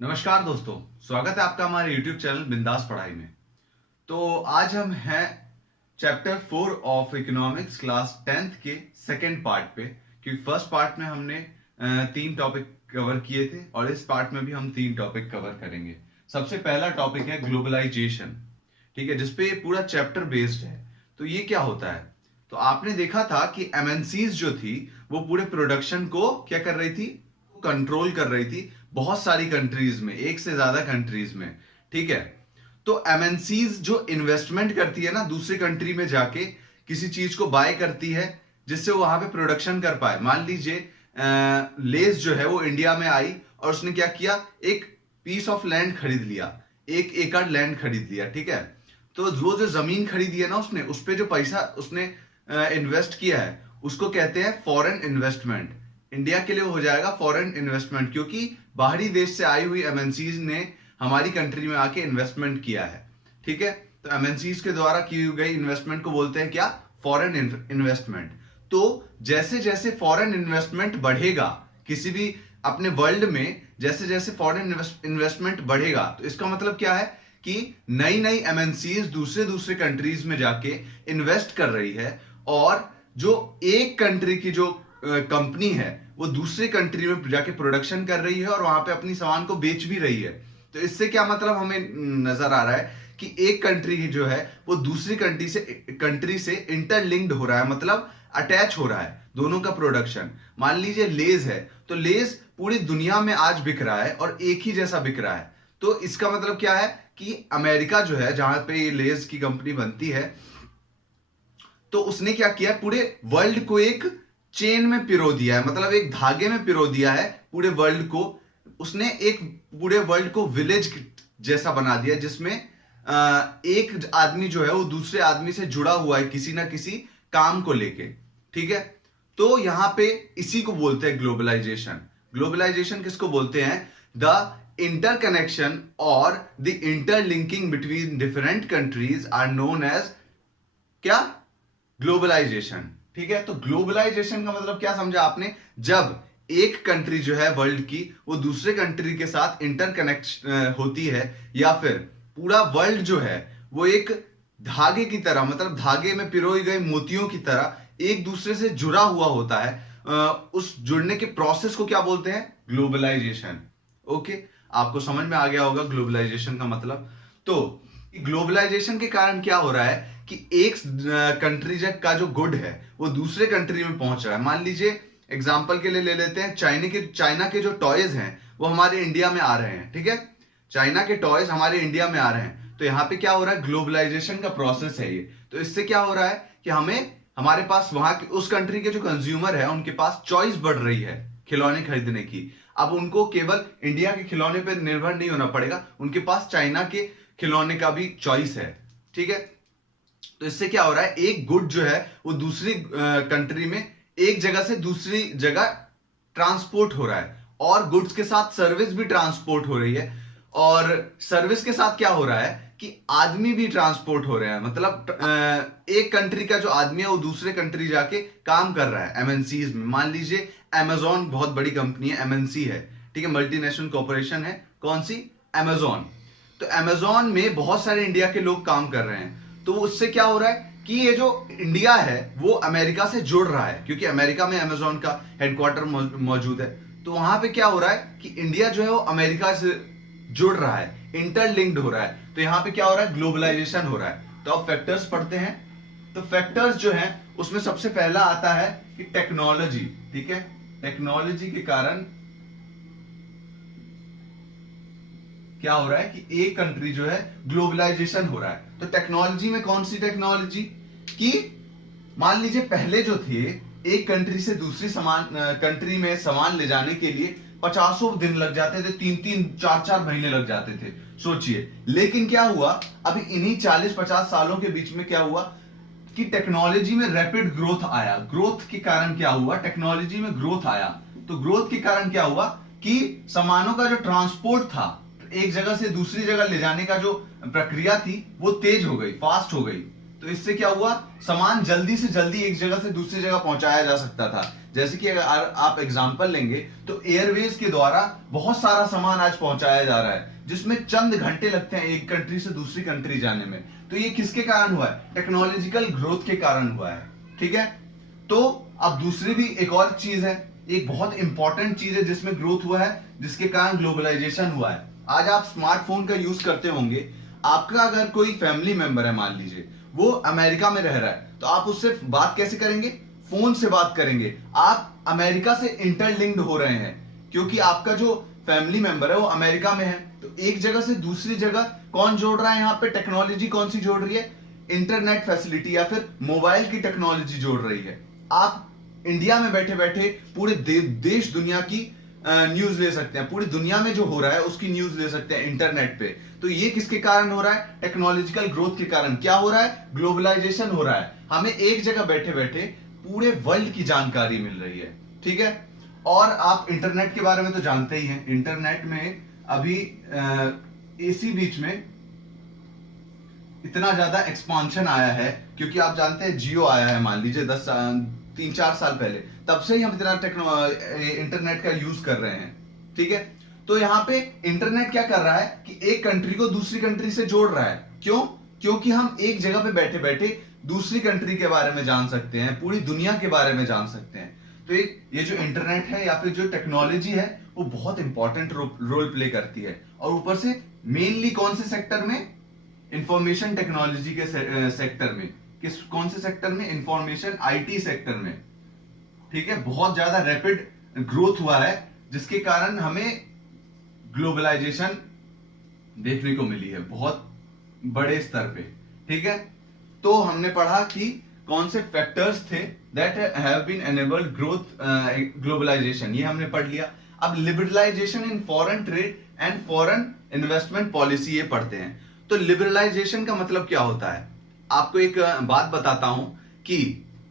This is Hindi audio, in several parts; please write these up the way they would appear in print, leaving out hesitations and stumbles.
नमस्कार दोस्तों, स्वागत है आपका हमारे YouTube चैनल बिंदास पढ़ाई में। तो आज हम हैं chapter 4 of economics class 10th के सेकेंड पार्ट पे, क्योंकि फर्स्ट पार्ट में हमने 3 टॉपिक कवर किए थे और इस पार्ट में भी हम 3 टॉपिक कवर करेंगे। सबसे पहला टॉपिक है ग्लोबलाइजेशन, ठीक है, जिसपे पूरा चैप्टर बेस्ड है। तो ये क्या होता है? तो आपने देखा था कि एमएनसीज जो थी वो पूरे प्रोडक्शन को क्या कर रही थी, कंट्रोल कर रही थी बहुत सारी कंट्रीज में, एक से ज्यादा कंट्रीज में, ठीक है। तो एमएनसीज जो इन्वेस्टमेंट करती है ना दूसरी कंट्री में जाके किसी चीज को बाय करती है जिससे वो वहां पे प्रोडक्शन कर पाए। मान लीजिए लेस जो है वो इंडिया में आई और उसने क्या किया, एक पीस ऑफ लैंड खरीद लिया, 1 एकड़ लैंड खरीद लिया, ठीक है। तो वो जो जमीन खरीदी है ना उसने, उस पे जो पैसा उसने इन्वेस्ट किया है उसको कहते हैं फॉरेन इन्वेस्टमेंट। इंडिया के लिए हो जाएगा फॉरेन इन्वेस्टमेंट, क्योंकि बाहरी देश से आई हुई एमएनसीज ने हमारी कंट्री में आके इन्वेस्टमेंट किया है, ठीक है। तो एमएनसीज के द्वारा की गई इन्वेस्टमेंट को बोलते हैं क्या, फॉरेन इन्वेस्टमेंट। तो जैसे जैसे फॉरेन इन्वेस्टमेंट बढ़ेगा किसी भी अपने वर्ल्ड में, जैसे जैसे फॉरेन इन्वेस्टमेंट बढ़ेगा, तो इसका मतलब क्या है कि नई नई एमएनसीज दूसरे दूसरे कंट्रीज में जाके इन्वेस्ट कर रही है और जो एक कंट्री की जो कंपनी है वो दूसरी कंट्री में जाके प्रोडक्शन कर रही है और वहां पे अपनी सामान को बेच भी रही है। तो इससे क्या मतलब हमें नजर आ रहा है कि एक कंट्री जो है वो दूसरी कंट्री से इंटरलिंक्ड हो रहा है, मतलब अटैच हो रहा है दोनों का प्रोडक्शन। मान लीजिए लेज है, तो लेज पूरी दुनिया में आज बिक रहा है और एक ही जैसा बिक रहा है। तो इसका मतलब क्या है कि अमेरिका जो है जहां पे ये लेज की कंपनी बनती है, तो उसने क्या किया, पूरे वर्ल्ड को एक चेन में पिरो दिया है, मतलब एक धागे में पिरो दिया है पूरे वर्ल्ड को। उसने एक पूरे वर्ल्ड को विलेज जैसा बना दिया जिसमें एक आदमी जो है वो दूसरे आदमी से जुड़ा हुआ है किसी ना किसी काम को लेके, ठीक है। तो यहां पे इसी को बोलते हैं ग्लोबलाइजेशन। ग्लोबलाइजेशन किसको बोलते हैं? द इंटरकनेक्शन और the interlinking between different countries are known as क्या, ग्लोबलाइजेशन, ठीक है। तो ग्लोबलाइजेशन का मतलब क्या समझा आपने? जब एक कंट्री जो है वर्ल्ड की वो दूसरे कंट्री के साथ इंटरकनेक्ट होती है, या फिर पूरा वर्ल्ड जो है वो एक धागे की तरह, मतलब धागे में पिरोई गए मोतियों की तरह एक दूसरे से जुड़ा हुआ होता है, उस जुड़ने के प्रोसेस को क्या बोलते हैं? ग्लोबलाइजेशन। ओके, आपको समझ में आ गया होगा ग्लोबलाइजेशन का मतलब। तो ग्लोबलाइजेशन के कारण क्या हो रहा है कि एक कंट्री का जो गुड है वो दूसरे कंट्री में पहुंच रहा है। मान लीजिए एग्जांपल के लिए ले लेते हैं, चाइना के जो टॉयज हैं वो हमारे इंडिया में आ रहे हैं, ठीक है। चाइना के टॉयज हमारे इंडिया में आ रहे हैं, तो यहाँ पे क्या हो रहा है, ग्लोबलाइजेशन का प्रोसेस है ये। तो इससे क्या हो रहा है कि हमारे पास वहां के उस कंट्री के जो कंज्यूमर है उनके पास चॉइस बढ़ रही है खिलौने खरीदने की। अब उनको केवल इंडिया के खिलौने पर निर्भर नहीं होना पड़ेगा, उनके पास चाइना के खिलौने का भी चॉइस है, ठीक है। तो इससे क्या हो रहा है, एक गुड जो है वो दूसरी कंट्री में एक जगह से दूसरी जगह ट्रांसपोर्ट हो रहा है, और गुड्स के साथ सर्विस भी ट्रांसपोर्ट हो रही है, और सर्विस के साथ क्या हो रहा है कि आदमी भी ट्रांसपोर्ट हो रहे हैं। मतलब एक कंट्री का जो आदमी है वो दूसरे कंट्री जाके काम कर रहा है एमएनसीज में। मान लीजिए अमेजॉन बहुत बड़ी कंपनी है, एमएनसी है, ठीक है, मल्टीनेशनल कॉर्पोरेशन है। कौन सी? अमेजॉन। तो अमेजॉन में बहुत सारे इंडिया के लोग काम कर रहे हैं, तो उससे क्या हो रहा है कि ये जो इंडिया है वो अमेरिका से जुड़ रहा है, क्योंकि अमेरिका में अमेजॉन का हेडक्वार्टर मौजूद है। तो वहां पे क्या हो रहा है कि इंडिया जो है वो अमेरिका से जुड़ रहा है, इंटरलिंक्ड हो रहा है। तो यहां पे क्या हो रहा है, ग्लोबलाइजेशन हो रहा है। तो अब फैक्टर्स पढ़ते हैं। तो फैक्टर्स जो है उसमें सबसे पहला आता है कि टेक्नोलॉजी, ठीक है। टेक्नोलॉजी के कारण क्या हो रहा है कि एक कंट्री जो है ग्लोबलाइजेशन हो रहा है। तो टेक्नोलॉजी में कौन सी टेक्नोलॉजी कि मान लीजिए पहले जो थे एक कंट्री से दूसरी कंट्री में सामान ले जाने के लिए 50 दिन लग जाते थे, 3-3 4-4 महीने लग जाते थे, सोचिए। लेकिन क्या हुआ, अभी इन्हीं 40-50 सालों के बीच में क्या हुआ कि टेक्नोलॉजी में रैपिड ग्रोथ आया। ग्रोथ के कारण क्या हुआ, टेक्नोलॉजी में ग्रोथ आया। तो ग्रोथ के कारण क्या हुआ कि सामानों का जो ट्रांसपोर्ट था, एक जगह से दूसरी जगह ले जाने का जो प्रक्रिया थी वो तेज हो गई, फास्ट हो गई। तो इससे क्या हुआ, सामान जल्दी से जल्दी एक जगह से दूसरी जगह पहुंचाया जा सकता था। जैसे कि अगर आप एग्जांपल लेंगे तो एयरवेज के द्वारा बहुत सारा सामान आज पहुंचाया जा रहा है, जिसमें चंद घंटे लगते हैं एक कंट्री से दूसरी कंट्री जाने में। तो ये किसके कारण हुआ है, टेक्नोलॉजिकल ग्रोथ के कारण हुआ है। ठीक है, तो अब दूसरी भी एक और चीज है, एक बहुत इंपॉर्टेंट चीज है जिसमें ग्रोथ हुआ है, जिसके कारण ग्लोबलाइजेशन हुआ है। आज आप स्मार्टफोन का यूज करते होंगे, आपका अगर कोई फैमिली मेंबर है, मान लीजिए वो अमेरिका में रह रहा है, तो आप उससे बात कैसे करेंगे, फोन से बात करेंगे। आप अमेरिका से इंटरलिंक्ड हो रहे हैं, क्योंकि आपका जो फैमिली मेंबर है वो अमेरिका में है। तो एक जगह से दूसरी जगह कौन जोड़ रहा है, यहाँ पे टेक्नोलॉजी कौन सी जोड़ रही है, इंटरनेट फैसिलिटी या फिर मोबाइल की टेक्नोलॉजी जोड़ रही है। आप इंडिया में बैठे बैठे पूरे देश दुनिया की न्यूज ले सकते हैं, पूरी दुनिया में जो हो रहा है उसकी न्यूज ले सकते हैं इंटरनेट पे। तो ये किसके कारण हो रहा है, टेक्नोलॉजिकल ग्रोथ के कारण। क्या हो रहा है, ग्लोबलाइजेशन हो रहा है। हमें एक जगह बैठे बैठे पूरे वर्ल्ड की जानकारी मिल रही है। ठीक है, और आप इंटरनेट के बारे में तो जानते ही हैं। इंटरनेट में अभी इसी बीच में इतना ज्यादा एक्सपांशन आया है, क्योंकि आप जानते हैं जियो आया है, मान लीजिए 3-4 साल पहले, तब से ही हम इतना इंटरनेट का यूज कर रहे हैं। ठीक है, तो यहाँ पे इंटरनेट क्या कर रहा है कि एक कंट्री को दूसरी कंट्री से जोड़ रहा है। क्यों, क्योंकि हम एक जगह पे बैठे बैठे दूसरी कंट्री के बारे में जान सकते हैं, पूरी दुनिया के बारे में जान सकते हैं। तो ये जो इंटरनेट है या फिर जो टेक्नोलॉजी है वो बहुत इंपॉर्टेंट रोल प्ले करती है। और ऊपर से मेनली कौन से सेक्टर में, इंफॉर्मेशन टेक्नोलॉजी के सेक्टर में। कौन से सेक्टर में, इंफॉर्मेशन आईटी सेक्टर में। ठीक है, बहुत ज्यादा रैपिड ग्रोथ हुआ है, जिसके कारण हमें ग्लोबलाइजेशन देखने को मिली है बहुत बड़े स्तर पे। ठीक है, तो हमने पढ़ा कि कौन से फैक्टर्स थे that have been enabled growth globalisation, ये हमने पढ़ लिया। अब liberalisation in foreign trade and foreign investment policy, ये पढ़ते हैं। तो लिबरलाइजेशन का मतलब क्या होता है, आपको एक बात बताता हूं कि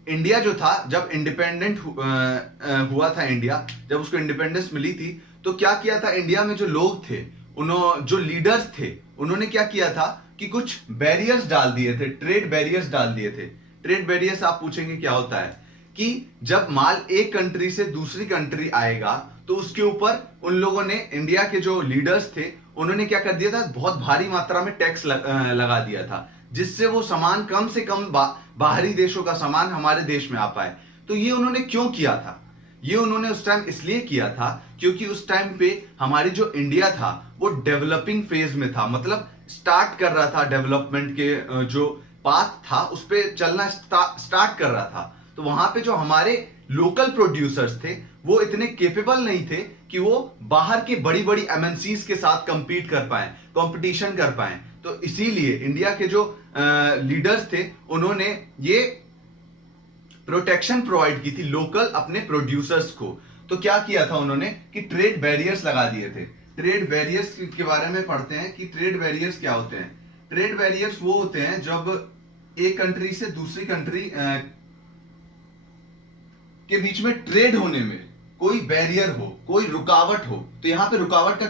इंडिया जो था, जब इंडिपेंडेंट हुआ था इंडिया, जब उसको इंडिपेंडेंस मिली थी, तो क्या किया था इंडिया में जो लोग थे, जो लीडर्स थे, उन्होंने क्या किया था कि कुछ बैरियर्स डाल दिए थे, ट्रेड बैरियर्स डाल दिए थे। ट्रेड बैरियर्स आप पूछेंगे क्या होता है, कि जब माल एक कंट्री से दूसरी कंट्री आएगा तो उसके ऊपर उन लोगों ने, इंडिया के जो लीडर्स थे, उन्होंने क्या कर दिया था, बहुत भारी मात्रा में टैक्स लगा दिया था, जिससे वो सामान कम से कम बाहरी देशों का सामान हमारे देश में आ पाए। तो ये उन्होंने क्यों किया था, ये उन्होंने उस टाइम इसलिए किया था क्योंकि उस टाइम पे हमारी जो इंडिया था वो डेवलपिंग फेज में था, मतलब स्टार्ट कर रहा था, डेवलपमेंट के जो पाथ था उस पे चलना स्टार्ट कर रहा था। तो वहां पे जो हमारे लोकल प्रोड्यूसर्स थे वो इतने केपेबल नहीं थे कि वो बाहर के बड़ी बड़ी एमएनसीज के साथ कंपीट कर पाए, कंपटीशन कर पाए। तो इसीलिए इंडिया के जो लीडर्स थे उन्होंने ये प्रोटेक्शन प्रोवाइड की थी लोकल अपने प्रोड्यूसर्स को। तो क्या किया था उन्होंने कि ट्रेड बैरियर्स लगा दिए थे। ट्रेड बैरियर्स के बारे में पढ़ते हैं कि ट्रेड बैरियर्स क्या होते हैं। ट्रेड बैरियर्स वो होते हैं जब एक कंट्री से दूसरी कंट्री के बीच में ट्रेड होने में कोई बैरियर हो, कोई रुकावट हो। तो यहां पे रुकावट का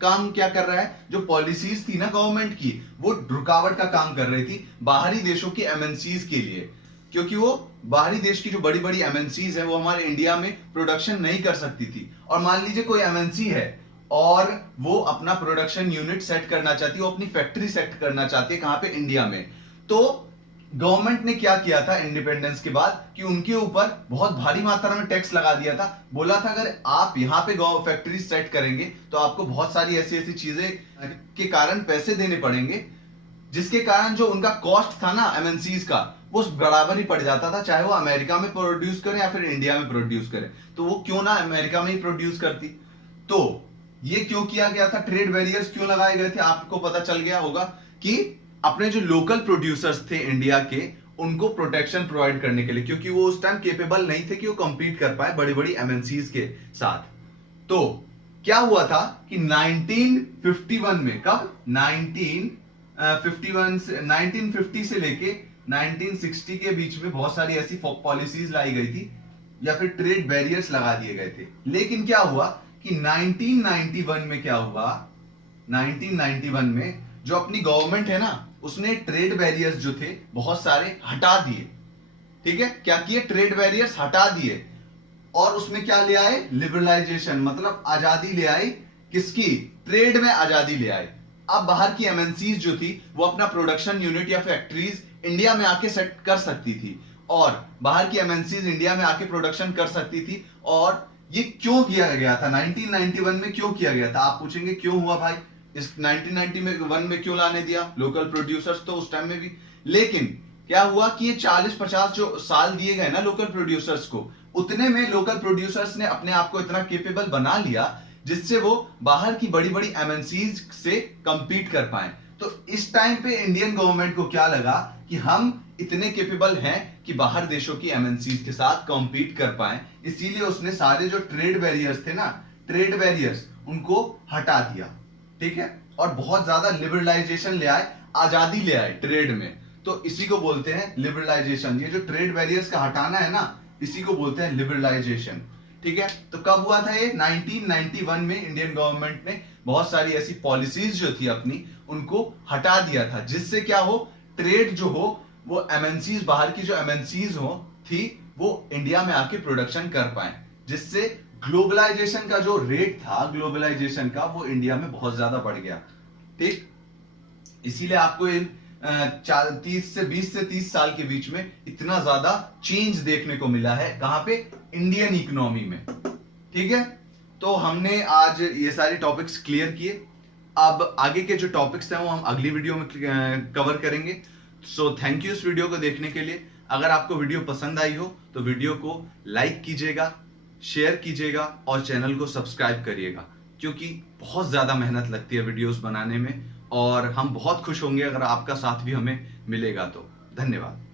काम क्या कर रहा है, जो पॉलिसीज थी ना गवर्नमेंट की, वो रुकावट का काम कर रही थी बाहरी देशों की एमएनसीज के लिए, क्योंकि वो बाहरी देश की जो बड़ी बड़ी एमएनसीज है वो हमारे इंडिया में प्रोडक्शन नहीं कर सकती थी। और मान लीजिए कोई एमएनसी है और वो अपना प्रोडक्शन यूनिट सेट करना चाहती है, वो अपनी फैक्ट्री सेट करना चाहती है, कहां पे, इंडिया में। तो गवर्नमेंट ने क्या किया था इंडिपेंडेंस के बाद कि उनके ऊपर बहुत भारी मात्रा में टैक्स लगा दिया था। बोला था अगर आप यहां पे फैक्ट्री सेट करेंगे तो आपको बहुत सारी ऐसी ऐसी चीजें के कारण पैसे देने पड़ेंगे, जिसके कारण जो उनका कॉस्ट था ना एमएनसीज का, वो बराबर ही पड़ जाता था, चाहे वो अमेरिका में प्रोड्यूस करें या फिर इंडिया में प्रोड्यूस करें। तो वो क्यों ना अमेरिका में ही प्रोड्यूस करती। तो ये क्यों किया गया था, ट्रेड बैरियर्स क्यों लगाए गए थे, आपको पता चल गया होगा कि अपने जो लोकल प्रोड्यूसर्स थे इंडिया के, उनको प्रोटेक्शन प्रोवाइड करने के लिए, क्योंकि वो उस टाइम केपेबल नहीं थे कि वो कंपीट कर पाए बड़ी बड़ी एमएनसीज के साथ। तो क्या हुआ था कि 1951 में, कब, 1950 से लेके 1960 के बीच में बहुत सारी ऐसी पॉलिसीज लाई गई थी या फिर ट्रेड बैरियर्स लगा दिए गए थे। लेकिन क्या हुआ कि 1991 में क्या हुआ, 1991 में जो अपनी गवर्नमेंट है ना, उसने ट्रेड बैरियर्स जो थे बहुत सारे हटा दिए। ठीक है, क्या किए? ट्रेड बैरियर्स हटा दिए और उसमें क्या ले आए? लिबरलाइजेशन, मतलब आजादी ले आए। किसकी? ट्रेड में आजादी ले आए। अब बाहर की एमएनसीज जो थी वो अपना प्रोडक्शन यूनिट या फैक्ट्रीज इंडिया में आके सेट कर सकती थी, और बाहर की एमएनसीज इंडिया में आके प्रोडक्शन कर सकती थी। और ये क्यों किया गया था? 1991 में क्यों किया गया था? आप पूछेंगे क्यों हुआ भाई, इस 1991 में क्यों लाने दिया लोकल प्रोड्यूसर्स? तो उस टाइम में भी, लेकिन क्या हुआ कि ये 40-50 जो साल दिए गए ना लोकल प्रोड्यूसर्स को, उतने में लोकल प्रोड्यूसर्स ने अपने आप को इतना केपेबल बना लिया जिससे वो बाहर की बड़ी बड़ी एमएनसीज से कंपीट कर पाए। तो इस टाइम पे इंडियन गवर्नमेंट को क्या लगा कि हम इतने केपेबल हैं कि बाहर देशों की एमएनसीज के साथ कंपीट कर पाए, इसीलिए उसने सारे जो ट्रेड बैरियर्स थे ना, ट्रेड बैरियर्स, उनको हटा दिया। ठीक है, और बहुत ज्यादा लिबरलाइजेशन ले आए, आजादी ले आए ट्रेड में। तो इसी को बोलते हैं लिबरलाइजेशन। ये जो ट्रेड बैरियर्स का हटाना है ना, इसी को बोलते हैं लिबरलाइजेशन। ठीक है, तो कब हुआ था ये? 1991 में इंडियन गवर्नमेंट ने बहुत सारी ऐसी पॉलिसीज जो थी अपनी, उनको हटा दिया था, जिससे क्या हो, ट्रेड जो हो वो एमएनसीज, बाहर की जो एमएनसीज हो थी, वो इंडिया में आके प्रोडक्शन कर पाए, जिससे ग्लोबलाइजेशन का जो रेट था ग्लोबलाइजेशन का, वो इंडिया में बहुत ज्यादा बढ़ गया। ठीक, इसीलिए आपको इन 20 से 30 साल के बीच में इतना ज्यादा चेंज देखने को मिला है। कहां पे? इंडियन इकोनॉमी में। ठीक है, तो हमने आज ये सारे टॉपिक्स क्लियर किए। अब आगे के जो टॉपिक्स हैं वो हम अगली वीडियो में कवर करेंगे। सो थैंक यू इस वीडियो को देखने के लिए। अगर आपको वीडियो पसंद आई हो तो वीडियो को लाइक कीजिएगा, शेयर कीजिएगा और चैनल को सब्सक्राइब करिएगा, क्योंकि बहुत ज्यादा मेहनत लगती है वीडियोस बनाने में, और हम बहुत खुश होंगे अगर आपका साथ भी हमें मिलेगा। तो धन्यवाद।